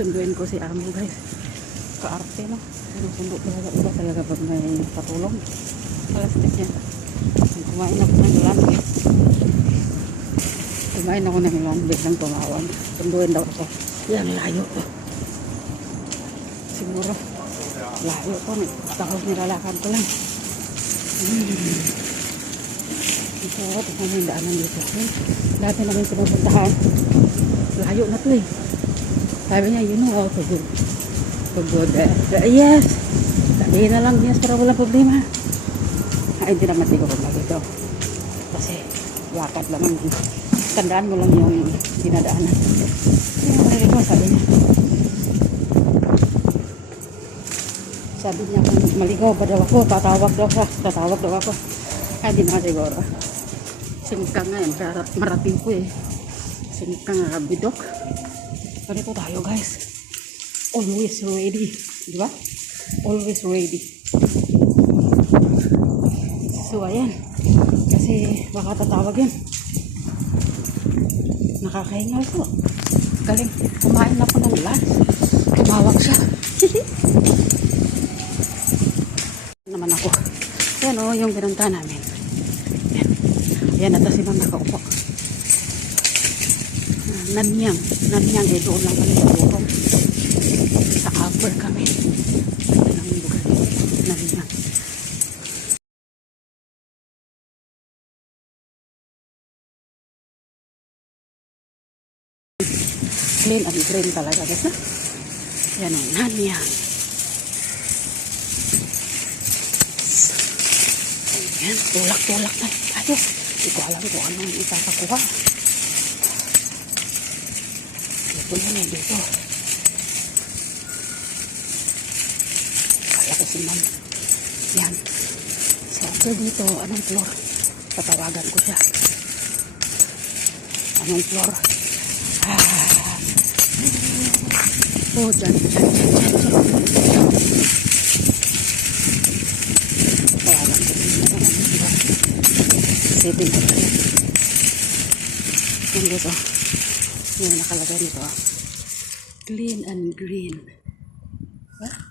sunduin ko si amo guys. Kaarte no. Sinusundo talaga iba talaga pag may patulong. Plastic yan. Kumain ako ng lambi. Kumain ako ng lambi ng tumawag. Sunduin daw ako. Yan, layo to. Siguro layo to. Tapos nilalakad ko lang. Ito, ito na yung daanan dito. Dati namin pinupuntahan. Layo na to eh. Sabi niya, you know how to go. To go there. Yes! Sabihin na lang, yes, para walang problema. Ay, hindi naman siguro dito. Kasi, lakad lang. Tandaan mo lang yung dinadaanan. Yung marinig mo, sabi niya. Sabi niya, kung maligaw ba daw ako, tatawag daw siya. Tatawag daw ako. Ay, hindi naman siguro. Singka nga yan, marating ko eh. Singka nga, bidok. Ganito tayo guys. Always ready. Di ba? Always ready. So, ayan. Kasi baka tatawag yan. Nakakahingal ko. Galing. Kumain ako ng lunch. Tumawag siya. Naman ako. Yan o, yung binanta namin. Yan. Yan, ata si mama nakaupo. Nanyang eh, doon lang kami sa burong. Sa upper kami. Ito lang yung lugar. Nanyang. Clean and green talaga guys na. Yan o, Nanyang. Ayan, tulak-tulak na. Ayos. Hindi ko alam kung anong itapakuha. Ito yan eh, dito. Kaya ko si ma'am. Yan. So, after dito, anong floor? Tatawagan ko siya. Anong floor? Oh, dyan. Tatawagan ko siya. Anong floor? Setting ko siya. Yan dito. Yung nakalagay nito. Clean and green. Huh?